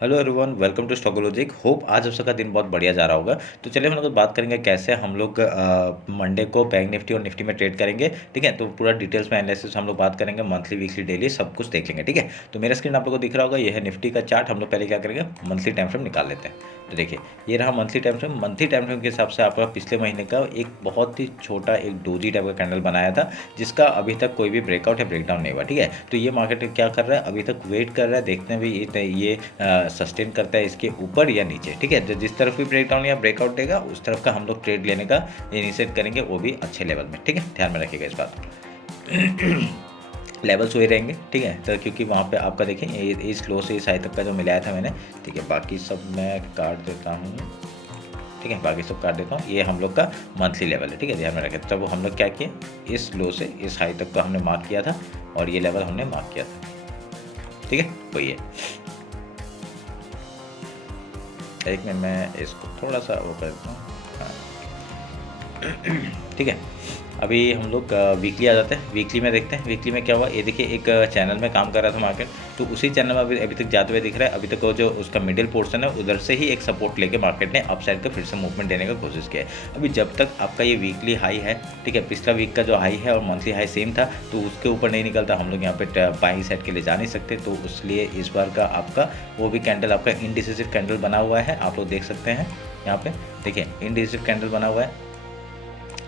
Hello everyone, welcome to Stockologic. Hope आज आप सबका दिन बहुत बढ़िया जा रहा होगा। तो चलिए हम लोग बात करेंगे कैसे हम लोग मंडे को बैंक निफ्टी और निफ्टी में ट्रेड करेंगे। ठीक है, तो पूरा डिटेल्स में एनालिसिस हम लोग बात करेंगे, मंथली वीकली डेली सब कुछ देख लेंगे। ठीक है, तो मेरा स्क्रीन आप लोगों को दिख रहा होगा, ये है निफ्टी का चार्ट। हम लोग पहले क्या करेंगे, मंथली टाइम फ्रेम निकाल लेते हैं। तो देखिए ये रहा monthly time frame. Monthly time frame के हिसाब से आपका पिछले महीने का एक बहुत ही छोटा एक डोजी टाइप का कैंडल बनाया था, जिसका अभी तक कोई भी ब्रेकआउट या ब्रेकडाउन नहीं हुआ। ठीक है, तो ये मार्केट क्या कर रहा है, अभी तक वेट कर रहा है, देखते हैं भी ये सस्टेन करता है इसके ऊपर या नीचे। ठीक है, जिस तरफ भी ब्रेकडाउन या ब्रेकआउट देगा उस तरफ का हम लोग ट्रेड लेने का इनिशिएट करेंगे, वो भी अच्छे लेवल में। ठीक है, ध्यान में रखिएगा इस बात को। लेवल्स वही रहेंगे। ठीक है, तो क्योंकि वहाँ पे आपका देखें इस लो से इस हाई तक का जो मिलाया था मैंने। ठीक है, बाकी सब मैं काट देता हूँ। ठीक है, बाकी सब काट देता हूँ। ये हम लोग का मंथली लेवल है। ठीक है, ध्यान में रखें। तब हम लोग क्या किए, इस लो से इस हाई तक का हमने मार्क किया था और ये लेवल हमने मार्क किया था। ठीक है, वही है। एक में मैं इसको थोड़ा सा वो कर देता हूँ। ठीक है, अभी हम लोग वीकली आ जाते हैं। वीकली में देखते हैं वीकली में क्या हुआ। ये देखिए एक चैनल में काम कर रहा था मार्केट, तो उसी चैनल में अभी तक जाते हुए दिख रहा है। अभी तक वो जो उसका मिडिल पोर्शन है उधर से ही एक सपोर्ट लेके मार्केट ने अपसाइड का फिर से मूवमेंट देने का कोशिश किया है। अभी जब तक आपका ये वीकली हाई है, ठीक है, पिछला वीक का जो हाई है और मंथली हाई सेम था, तो उसके ऊपर नहीं निकलता, हम लोग यहाँ पे बाई साइड के लिए जा नहीं सकते। तो इसलिए इस बार का आपका वो भी कैंडल आपका इनडिसिसिव कैंडल बना हुआ है। आप लोग देख सकते हैं यहाँ पे, देखिए इनडिसिसिव कैंडल बना हुआ है।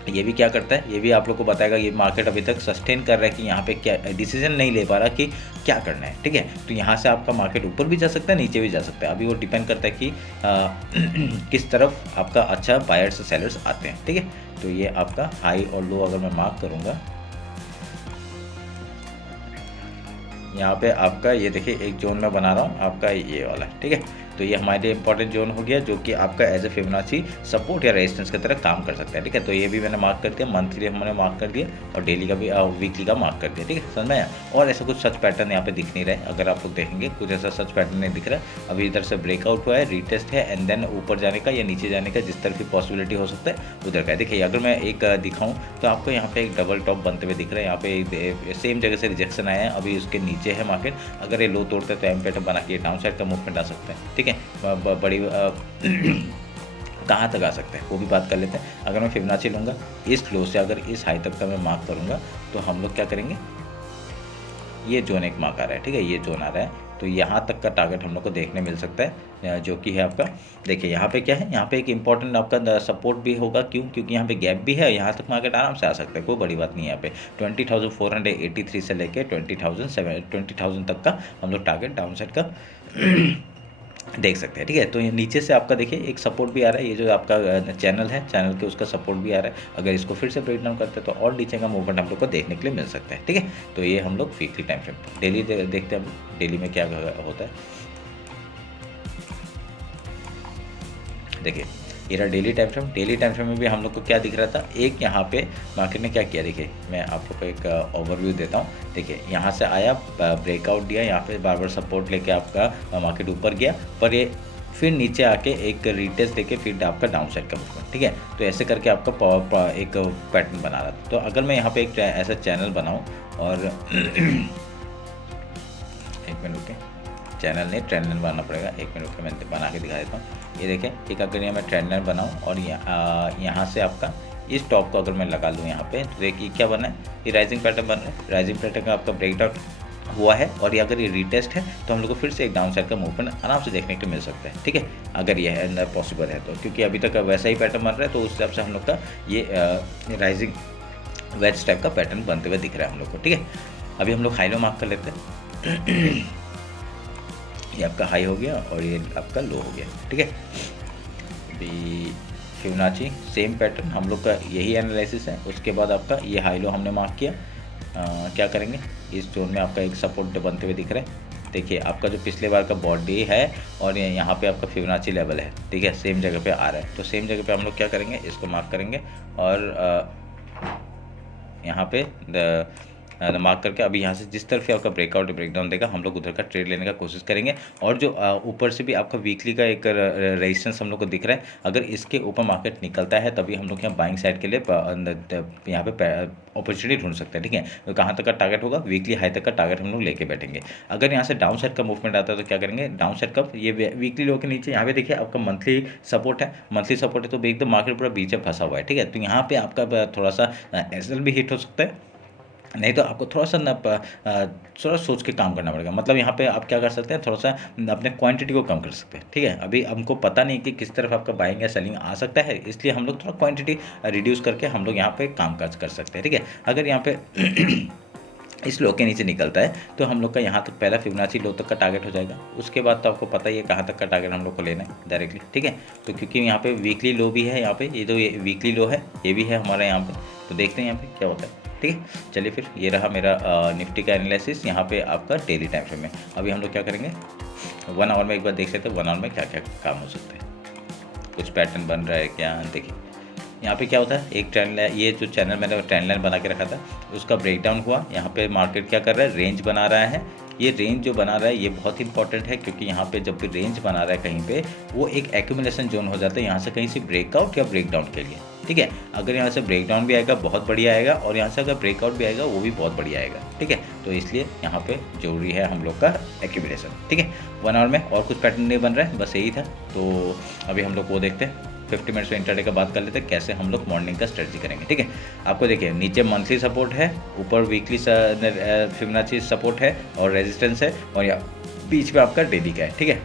ये भी क्या करता है, ये भी आप लोग को बताएगा। ये मार्केट अभी तक सस्टेन कर रहा है कि यहाँ पे क्या डिसीजन नहीं ले पा रहा कि क्या करना है। ठीक है, तो यहाँ से आपका मार्केट ऊपर भी जा सकता है, नीचे भी जा सकता है। अभी वो डिपेंड करता है कि किस तरफ आपका अच्छा बायर्स और सेलर्स आते हैं। ठीक है, तो ये आपका हाई और लो अगर मैं मार्क करूँगा, यहाँ पे आपका ये देखिए एक जोन में बना रहा हूँ आपका ये वाला। ठीक है, तो ये हमारे लिए इंपॉर्टेंट जोन हो गया, जो कि आपका एज ए फिबोनाची सपोर्ट या रेजिस्टेंस की तरह काम कर सकता है। ठीक है, तो ये भी मैंने मार्क कर दिया, मंथली हमने मार्क कर दिया और डेली का भी वीकली का मार्क कर दिया। ठीक है, समझ में आया। और ऐसा कुछ सच पैटर्न यहाँ पे दिख नहीं रहा है। अगर आप लोग देखेंगे कुछ ऐसा सच पैटर्न नहीं दिख रहा है। अभी इधर से ब्रेकआउट हुआ है, रीटेस्ट है, एंड देन ऊपर जाने का या नीचे जाने का जिस तरह की पॉसिबिलिटी हो सकता है उधर का है। देखिए अगर मैं एक दिखाऊँ तो आपको यहाँ पे एक डबल टॉप बनते हुए दिख रहा है। यहाँ पे सेम जगह से रिजेक्शन आया है, अभी उसके नीचे है मार्केट। अगर ये लो तोड़ते तो एम पैटर्न बना के डाउन साइड का मूवमेंट आ सकता है। ठीक है, बड़ी कहाँ तक आ सकता है वो भी बात कर लेते हैं। अगर मैं फिबोनाची लूँगा, इस लो से अगर इस हाई तक का मैं मार्क करूँगा, तो हम लोग क्या करेंगे, ये जोन एक मार्क आ रहा है। ठीक है, ये जोन आ रहा है, तो यहाँ तक का टारगेट हम लोग को देखने मिल सकता है, जो कि है आपका। देखिए यहाँ पे क्या है, यहाँ पे एक इंपॉर्टेंट आपका सपोर्ट भी होगा। क्यों, क्योंकि यहाँ पे गैप भी है, यहाँ तक मार्केट आराम से आ सकता है, कोई बड़ी बात नहीं है। यहाँ पे 20,483 से लेके 20,000 तक का हम लोग टारगेट डाउन साइड का देख सकते हैं। ठीक है, तो ये नीचे से आपका देखिए एक सपोर्ट भी आ रहा है। ये जो आपका चैनल है, चैनल के उसका सपोर्ट भी आ रहा है। अगर इसको फिर से ब्रेक डाउन करते हैं तो और नीचे का मूवमेंट हम लोग को देखने के लिए मिल सकता है। ठीक है, तो ये हम लोग वीकली टाइम फ्रेम, डेली देखते हैं हम डेली में क्या होता है। देखिए ये रहा daily time frame. Daily time frame में भी हम लोग को क्या दिख रहा था, एक यहाँ पे मार्केट ने क्या किया, देखिए मैं आप लोग को एक ओवरव्यू देता हूँ। देखिए यहाँ से आया, ब्रेकआउट दिया, यहाँ पे बार बार सपोर्ट लेके आपका मार्केट ऊपर गया, पर ये फिर नीचे आके एक रिटेस्ट देके फिर आपका डाउन साइड का मूवमेंट। ठीक है, तो ऐसे करके आपका एक पैटर्न बना रहा था। तो अगर मैं यहाँ पे एक ऐसा चैनल बनाऊँ और एक मिनट रुके, चैनल नहीं ट्रेंड लाइन बनाना पड़ेगा। एक मिनट रुके, मैं बना के दिखा देता हूँ। ये देखें, एक अगर मैं ट्रेंड लाइन बनाऊँ और यहाँ से आपका इस टॉप को अगर मैं लगा लूँ यहाँ पे, तो देखिए क्या बना है, ये राइजिंग पैटर्न बन रहा है। राइजिंग पैटर्न का आपका ब्रेकडाउन हुआ है और ये अगर ये रीटेस्ट है तो हम लोग को फिर से एक डाउन साइड का मूवमेंट आराम से देखने को मिल सकता है। ठीक है, अगर ये है पॉसिबल है तो, क्योंकि अभी तक वैसा ही पैटर्न बन रहा है, तो उस हिसाब से हम लोग का ये राइजिंग वेज टाइप का पैटर्न बनते हुए दिख रहा है हम लोग को। ठीक है, अभी हम लोग हाई लो मार्क कर लेते हैं। ये आपका हाई हो गया और ये आपका लो हो गया। ठीक है, अभी फिबोनाची सेम पैटर्न हम लोग का यही एनालिसिस है। उसके बाद आपका ये हाई लो हमने मार्क किया। क्या करेंगे, इस जोन में आपका एक सपोर्ट बनते हुए दिख रहा है। देखिए आपका जो पिछले बार का बॉडी है और यहाँ पे आपका फिबोनाची लेवल है। ठीक है, सेम जगह पे आ रहा है, तो सेम जगह पे हम लोग क्या करेंगे, इसको मार्क करेंगे और यहाँ पे मार्क करके अभी यहाँ से जिस तरफ से आपका ब्रेकआउट ब्रेकडाउन देगा हम लोग उधर का ट्रेड लेने का कोशिश करेंगे। और जो ऊपर से भी आपका वीकली का एक रेजिस्टेंस हम लोग को दिख रहा है, अगर इसके ऊपर मार्केट निकलता है तभी हम लोग यहाँ बाइंग साइड के लिए यहाँ पे अपॉर्चुनिटी ढूंढ सकते हैं। ठीक है, तो कहाँ तक का टारगेट होगा, वीकली हाई तक का टारगेट हम लोग लेके बैठेंगे। अगर यहाँ से डाउन साइड का मूवमेंट आता है तो क्या करेंगे, डाउन साइड का ये वीकली लो के नीचे यहाँ पे देखिए आपका मंथली सपोर्ट है, मंथली सपोर्ट है तो एकदम मार्केट पूरा बीच में फंसा हुआ है। ठीक है, तो यहाँ पे आपका थोड़ा सा एसएल भी हिट हो सकता है, नहीं तो आपको थोड़ा सा थोड़ा सोच के काम करना पड़ेगा। मतलब यहाँ पे आप क्या कर सकते हैं, थोड़ा सा अपने क्वांटिटी को कम कर सकते हैं। ठीक है, अभी हमको पता नहीं कि किस तरफ आपका बाइंग या सेलिंग आ सकता है, इसलिए हम लोग थोड़ा क्वांटिटी रिड्यूस करके हम लोग यहाँ पे काम काज कर सकते हैं। ठीक है, अगर यहाँ पे इस लो के नीचे निकलता है तो हम लोग का यहाँ तक पहला फिबोनाची लो तक का टारगेट हो जाएगा। उसके बाद तो आपको पता ही है कहाँ तक का टारगेट हम लोग को लेना है डायरेक्टली। ठीक है, तो क्योंकि यहाँ पे वीकली लो भी है, यहाँ पे ये जो ये वीकली लो है ये भी है हमारा यहाँ पे, तो देखते हैं यहाँ पे क्या होता है। ठीक है, चलिए फिर ये रहा मेरा निफ्टी का एनालिसिस यहाँ पे आपका डेली टाइम फ्रेम में। अभी हम लोग क्या करेंगे, 1 आवर में एक बार देख लेते हैं 1 आवर में क्या क्या काम हो सकता है, कुछ पैटर्न बन रहा है क्या। देखिए यहाँ पे क्या होता है, एक ट्रेंड लाइन, ये जो चैनल मैंने ट्रेंड लाइन बना के रखा था उसका ब्रेकडाउन हुआ। यहाँ पे मार्केट क्या कर रहा है, रेंज बना रहा है। ये रेंज जो बना रहा है ये बहुत इंपॉर्टेंट है, क्योंकि यहाँ पे जब भी रेंज बना रहा है कहीं पे वो एक एक्यूमुलेशन जोन हो जाता है यहाँ से कहीं से ब्रेकआउट या ब्रेकडाउन के लिए। ठीक है, अगर यहाँ से ब्रेकडाउन भी आएगा बहुत बढ़िया आएगा, और यहाँ से अगर ब्रेकआउट भी आएगा वो भी बहुत बढ़िया आएगा। ठीक है, तो इसलिए यहाँ पे जरूरी है हम लोग का एक्यूमुलेशन। ठीक है, 1 आवर में और कुछ पैटर्न नहीं बन रहा है, बस यही था। तो अभी हम लोग वो देखते हैं 50 मिनट्स में इंटरडे का बात कर लेते हैं कैसे हम लोग मॉर्निंग का स्ट्रेटजी करेंगे। ठीक है, आपको देखिए नीचे मंथली सपोर्ट है, ऊपर वीकली फिबोनाची सपोर्ट है और रेजिस्टेंस है, और यहाँ बीच में आपका डेली का है। ठीक है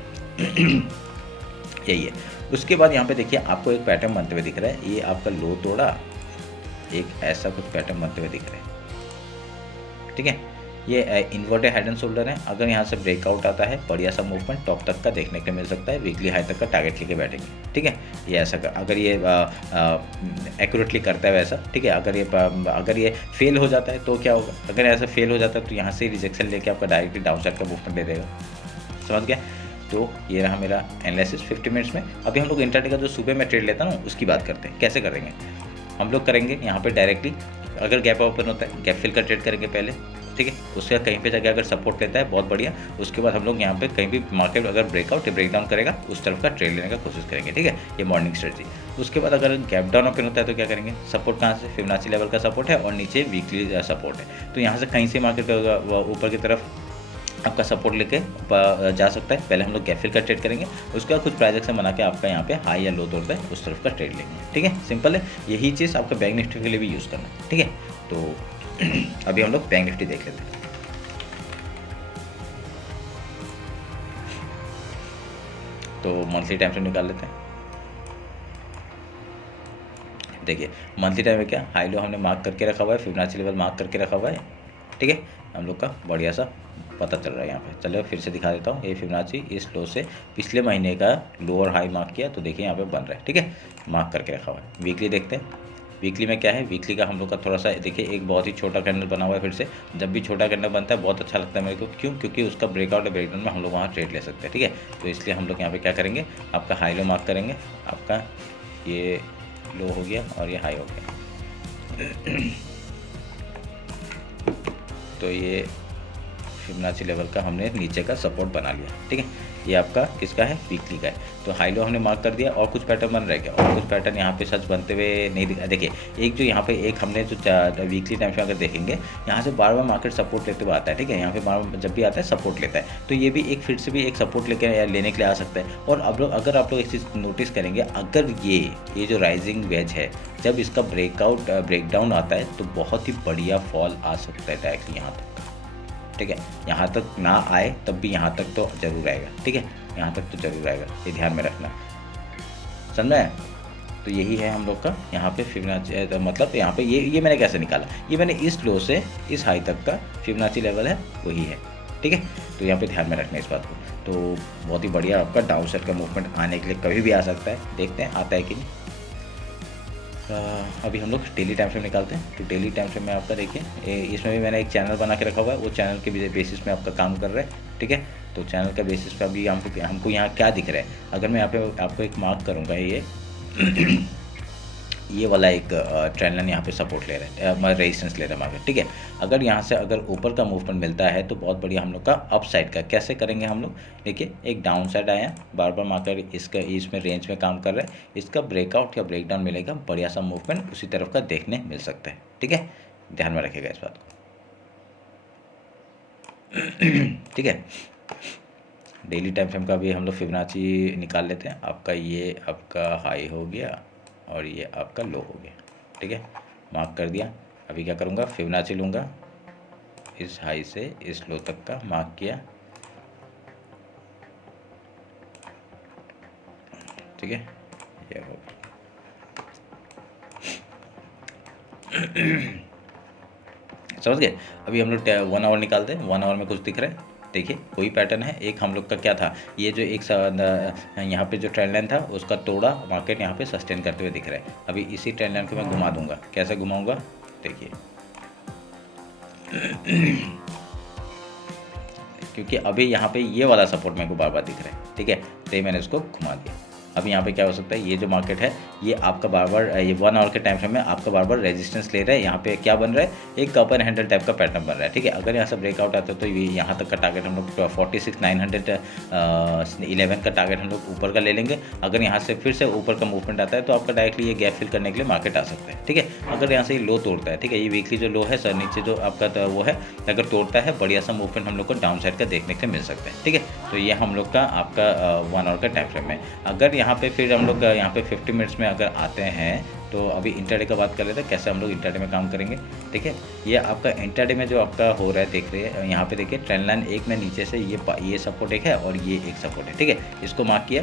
यही है। उसके बाद यहाँ पे देखिए आपको एक पैटर्न बनते हुए दिख रहा है, ये आपका लो तोड़ा, एक ऐसा कुछ पैटर्न बनते हुए दिख रहा है। ठीक है, ये इन्वर्टेड हेड एंड शोल्डर है। अगर यहाँ से ब्रेकआउट आता है बढ़िया सा मूवमेंट टॉप तक का देखने को मिल सकता है, वीकली हाई तक का टारगेट लेके बैठेंगे। ठीक है, ये ऐसा अगर ये एक्यूरेटली करता है वैसा। ठीक है, अगर ये फेल हो जाता है तो क्या होगा, अगर ऐसा फेल हो जाता है तो यहाँ से रिजेक्शन लेके आपका डायरेक्टली डाउन साइड का मूवमेंट दे देगा। समझ गया, तो ये रहा मेरा एनालिसिस 50 मिनट्स में। अभी हम लोग इंट्राडे का जो सुबह में ट्रेड लेता हूँ उसकी बात करते हैं कैसे करेंगे। हम लोग करेंगे यहाँ पे डायरेक्टली, अगर गैप ओपन होता है गैप फिल का ट्रेड करेंगे पहले। ठीक है, उसके बाद कहीं पे जाके अगर सपोर्ट लेता है बहुत बढ़िया, उसके बाद हम लोग यहाँ पे कहीं भी मार्केट अगर ब्रेकआउट या ब्रेकडाउन करेगा उस तरफ का ट्रेड लेने का कोशिश करेंगे। ठीक है, ये मॉर्निंग स्ट्रेटजी। उसके बाद अगर गैप डाउन ओपन होता है तो क्या करेंगे, सपोर्ट कहाँ से, फिबोनाची लेवल का सपोर्ट है और नीचे वीकली सपोर्ट है, तो यहाँ से कहीं से मार्केट ऊपर की तरफ आपका सपोर्ट लेके जा सकता है। पहले हम लोग गैप फिल का ट्रेड करेंगे, उसके बाद कुछ प्राइस एक्शन बना के आपका यहाँ पे हाई या लो तोड़ता है उस तरफ का ट्रेड लेंगे। ठीक है, सिंपल है, यही चीज़ आपका बैंक निफ्टी के लिए भी यूज़ करना है। ठीक है, तो अभी हम लोग बैंक निफ्टी देख लेते हैं। तो मंथली टाइम फ्रेम निकाल लेते हैं। देखिए मंथली टाइम में क्या हाई लो हमने मार्क करके रखा हुआ है, फिबोनाची लेवल मार्क करके रखा हुआ है। ठीक है, हम लोग का बढ़िया सा पता चल रहा है यहाँ पे। चलो फिर से दिखा देता हूँ, ये फिबोनाची इस लो से पिछले महीने का लो और हाई मार्क किया, तो देखिए यहाँ पे बन रहा है। ठीक है, मार्क करके रखा हुआ है। वीकली देखते हैं, वीकली में क्या है, वीकली का हम लोग का थोड़ा सा देखिए एक बहुत ही छोटा कैंडल बना हुआ है। फिर से जब भी छोटा कैंडल बनता है बहुत अच्छा लगता है मेरे को, क्यों, क्योंकि उसका ब्रेकआउट या ब्रेकडाउन में हम लोग वहाँ ट्रेड ले सकते हैं। ठीक है, तो इसलिए हम लोग यहाँ पे क्या करेंगे, आपका हाई लो मार्क करेंगे, आपका ये लो हो गया और ये हाई हो गया। तो ये फिबोनाची लेवल का हमने नीचे का सपोर्ट बना लिया। ठीक है, ये आपका किसका है, वीकली का है। तो हाई लो हमने मार्क कर दिया, और कुछ पैटर्न बन रहा है क्या, और कुछ पैटर्न यहाँ पे सच बनते हुए नहीं दिखा। देखिए एक जो यहाँ पे एक हमने जो वीकली टाइम से अगर देखेंगे यहाँ से बार बार मार्केट सपोर्ट लेते हुए आता है। ठीक है, यहाँ पे बार बार जब भी आता है सपोर्ट लेता है, तो ये भी एक फिर से भी एक सपोर्ट लेने के लिए आ सकता है। और अब लोग अगर आप लोग एक चीज़ नोटिस करेंगे, अगर ये जो राइजिंग वेज है जब इसका ब्रेकडाउन आता है तो बहुत ही बढ़िया फॉल आ सकता है डायरेक्टली यहाँ तक। ठीक है, यहाँ तक ना आए तब भी यहाँ तक तो जरूर आएगा। ठीक है, यहाँ तक तो जरूर आएगा, ये ध्यान में रखना, समझ में। तो यही है हम लोग का यहाँ पे फिबोनाची, तो मतलब यहाँ पे ये मैंने कैसे निकाला, ये मैंने इस लो से इस हाई तक का फिबोनाची लेवल है वही है। ठीक है, तो यहाँ पे ध्यान में रखना है इस बात को। तो बहुत ही बढ़िया आपका डाउन साइड का मूवमेंट आने के लिए कभी भी आ सकता है, देखते हैं आता है कि नहीं। अभी हम लोग डेली टाइम फ्रेम निकालते हैं। तो डेली टाइम फ्रेम में आपका देखिए इसमें भी मैंने एक चैनल बना के रखा हुआ है, वो चैनल के बेसिस में आपका काम कर रहा है। ठीक है, तो चैनल का बेसिस पे अभी हमको यहाँ क्या दिख रहा है, अगर मैं यहाँ पे आपको एक मार्क करूँगा ये ये वाला एक ट्रेंड लाइन यहाँ पे सपोर्ट ले रहा है, रेजिस्टेंस ले रहा है मार्केट, ठीक है। अगर यहाँ से अगर ऊपर का मूवमेंट मिलता है तो बहुत बढ़िया हम लोग का अप साइड का कैसे करेंगे हम लोग, देखिए एक डाउन साइड आया, बार बार मार्केट इसका इसमें रेंज में काम कर रहा है, इसका ब्रेकआउट या ब्रेकडाउन मिलेगा, बढ़िया सा मूवमेंट उसी तरफ का देखने मिल सकता है, ठीक है। ध्यान में रखिएगा इस बात को, ठीक है। डेली टाइम फ्रेम का भी हम लोग फिबोनाची निकाल लेते हैं। आपका ये आपका हाई हो गया और ये आपका लो हो गया, ठीक है, मार्क कर दिया। अभी क्या करूँगा, फिबोनाची लूँगा, इस हाई से इस लो तक का मार्क किया, ठीक है, ये हो समझ गए। अभी हम लोग 1 आवर निकालते हैं, 1 आवर में कुछ दिख रहा है, देखिए कोई पैटर्न है। एक हम लोग का क्या था, ये जो एक यहाँ पे जो ट्रेंड लाइन था उसका तोड़ा मार्केट यहाँ पे सस्टेन करते हुए दिख रहा है। अभी इसी ट्रेंड लाइन को मैं घुमा दूंगा, कैसे घुमाऊंगा देखिए, क्योंकि अभी यहाँ पे ये वाला सपोर्ट मेरे को बार बार दिख रहा है, ठीक है, तो ये मैंने इसको घुमा दिया। अब यहाँ पे क्या हो सकता है, ये जो मार्केट है ये आपका बार बार ये 1 आवर के टाइम फ्रेम में आपका बार बार रेजिस्टेंस ले रहा है। यहाँ पे क्या बन रहा है, एक अपर हैंडल टाइप का पैटर्न बन रहा है, ठीक है। अगर यहाँ से ब्रेकआउट आता है तो ये यहाँ तक का टारगेट हम लोग 46,911 का टारगेट हम लोग ऊपर का ले लेंगे। अगर यहाँ से फिर से ऊपर का मूवमेंट आता है तो आपका डायरेक्टली ये गैप फिल करने के लिए मार्केट आ सकता है, ठीक है। अगर यहाँ से ये लो तोड़ता है, ठीक है, ये वीकली जो लो है सर नीचे जो आपका वो है, अगर तोड़ता है बढ़िया सा मूवमेंट हम लोग को डाउन साइड का देखने को मिल सकता है, ठीक है। तो ये हम लोग का आपका 1 आवर का टाइम फ्रेम है। अगर यहाँ पे फिर हम लोग यहाँ पे 50 मिनट्स में अगर आते हैं तो अभी इंटरडे का बात कर लेते हैं, कैसे हम लोग इंटरडे में काम करेंगे, ठीक है। ये आपका इंटरडे में जो आपका हो रहा है देख रहे हैं, यहाँ पे देखिए ट्रेंड लाइन एक में नीचे से ये सपोर्ट एक है और ये एक सपोर्ट है, ठीक है, इसको मार्क किया।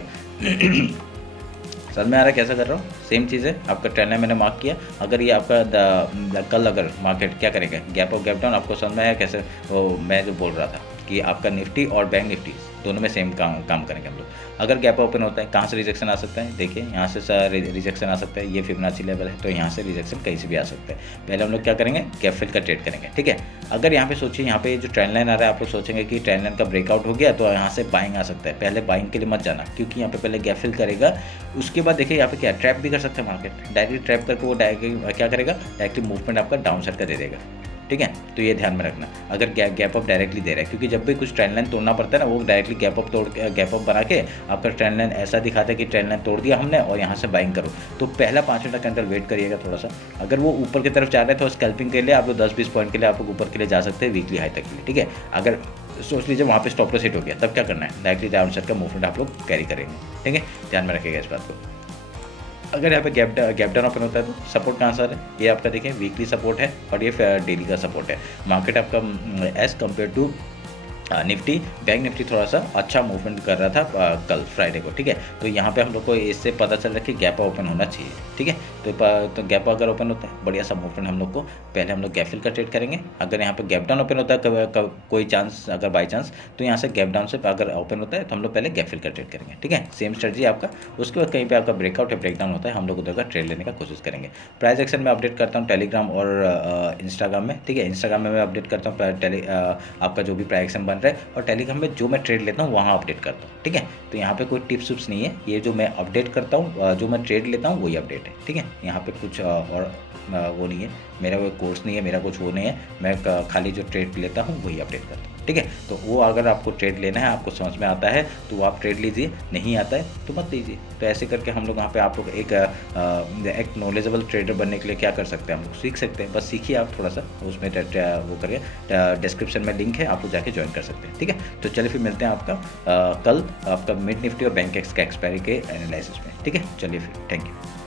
सर मैं आ रहा है कैसा कर रहा हूँ, सेम चीज़ है, आपका ट्रेंड लाइन मैंने मार्क किया। अगर ये आपका कल अगर मार्केट क्या करेगा, गैप अप गैप डाउन, आपको समझ में आया कैसे, वो मैं जो बोल रहा था कि आपका निफ्टी और बैंक निफ्टी दोनों में सेम काम करेंगे हम लोग। अगर गैप ओपन होता है कहाँ से रिजेक्शन आ सकता है, देखिए यहाँ से रिजेक्शन आ सकता है, ये फिबोनाची लेवल है तो यहाँ से रिजेक्शन कहीं से भी आ सकता है। पहले हम लोग क्या करेंगे, गैप फिल का ट्रेड करेंगे, ठीक है। अगर यहाँ पे सोचिए, यहाँ पे जो ट्रेंड लाइन आ रहा है, आप लोग सोचेंगे कि ट्रेंड लाइन का ब्रेकआउट हो गया तो यहाँ से बाइंग आ सकता है। पहले बाइंग के लिए मत जाना, क्योंकि यहाँ पे पहले गैप फिल करेगा, उसके बाद देखिए यहाँ पे क्या ट्रैप भी कर सकता है मार्केट, डायरेक्टली ट्रैप करके वो डायरेक्टली क्या करेगा, डायरेक्टली मूवमेंट आपका डाउन साइड का दे देगा, ठीक है। तो ये ध्यान में रखना, अगर गैप अप डायरेक्टली दे रहा है, क्योंकि जब भी कुछ ट्रेंड लाइन तोड़ना पड़ता है ना, वो डायरेक्टली गैप अप बना के आपका ट्रेंड लाइन ऐसा दिखाता है कि ट्रेंड लाइन तोड़ दिया हमने और यहाँ से बाइंग करो। तो पहला 5 मिनट का कैंडल वेट करिएगा थोड़ा सा, अगर वो ऊपर की तरफ जा रहे हैं तो स्कैल्पिंग के लिए आप लोग 10-20 पॉइंट के लिए आप लोग ऊपर के लिए जा सकते हैं, वीकली हाई तक के लिए, ठीक है। अगर सोच लीजिए वहाँ पे स्टॉप लॉस हिट हो गया, तब क्या करना है, डायरेक्टली डाउन साइड का मूवमेंट आप लोग कैरी करेंगे, ठीक है, ध्यान में रखिएगा इस बात को। अगर यहाँ पे गैप डाउन ओपन होता है तो सपोर्ट कहाँ से आ रहा है, ये आपका देखिए वीकली सपोर्ट है और ये डेली का सपोर्ट है। मार्केट आपका as compare to Nifty, bank Nifty थोड़ा सा अच्छा मूवमेंट कर रहा था कल फ्राइडे को, ठीक है। तो यहाँ पे हम लोग को इससे पता चल रहा है कि गैप ओपन होना चाहिए, ठीक है। तो गैप अगर ओपन होता है बढ़िया सा मूवमेंट हम लोग को, पहले हम लोग गैप फिल का ट्रेड करेंगे। अगर यहाँ पे गैप डाउन ओपन होता है कोई चांस, अगर बाई चांस, तो यहाँ से गैप डाउन से अगर ओपन होता है तो हम लोग पहले गैप फिल का ट्रेड करेंगे, ठीक है, सेम स्ट्रेटजी आपका। उसके बाद कहीं पे आपका ब्रेकआउट या ब्रेकडाउन होता है, हम लोग उधर का ट्रेड लेने का कोशिश करेंगे। प्राइस एक्शन में अपडेट करता हूँ टेलीग्राम और इंस्टाग्राम में, ठीक है। इंस्टाग्राम में मैं अपडेट करता हूँ आपका जो भी प्राइस एक्शन बन रहा है, और टेलीग्राम में जो मैं ट्रेड लेता हूँ वहाँ अपडेट करता हूँ, ठीक है। तो यहाँ पे कोई टिप्स विप्स नहीं है, ये जो मैं अपडेट करता हूँ, जो मैं ट्रेड लेता हूँ वही अपडेट है, ठीक है। यहाँ पे कुछ और वो नहीं है, मेरा कोई कोर्स नहीं है, मेरा कुछ वो नहीं है, मैं खाली जो ट्रेड लेता हूँ वही अपडेट करता हूँ, ठीक है। तो वो अगर आपको ट्रेड लेना है, आपको समझ में आता है तो वो आप ट्रेड लीजिए, नहीं आता है तो मत लीजिए। तो ऐसे करके हम लोग यहाँ पे आप लोग एक नॉलेजेबल ट्रेडर बनने के लिए क्या कर सकते हैं, हम लोग सीख सकते हैं, बस सीखिए आप थोड़ा सा, उसमें वो करिए, डिस्क्रिप्शन में लिंक है, आप लोग जाके ज्वाइन कर सकते हैं, ठीक है। तो चलिए फिर मिलते हैं आपका कल आपका मिड निफ्टी और बैंक एक्स का एक्सपायरी के एनालिसिस में, ठीक है। चलिए फिर, थैंक यू।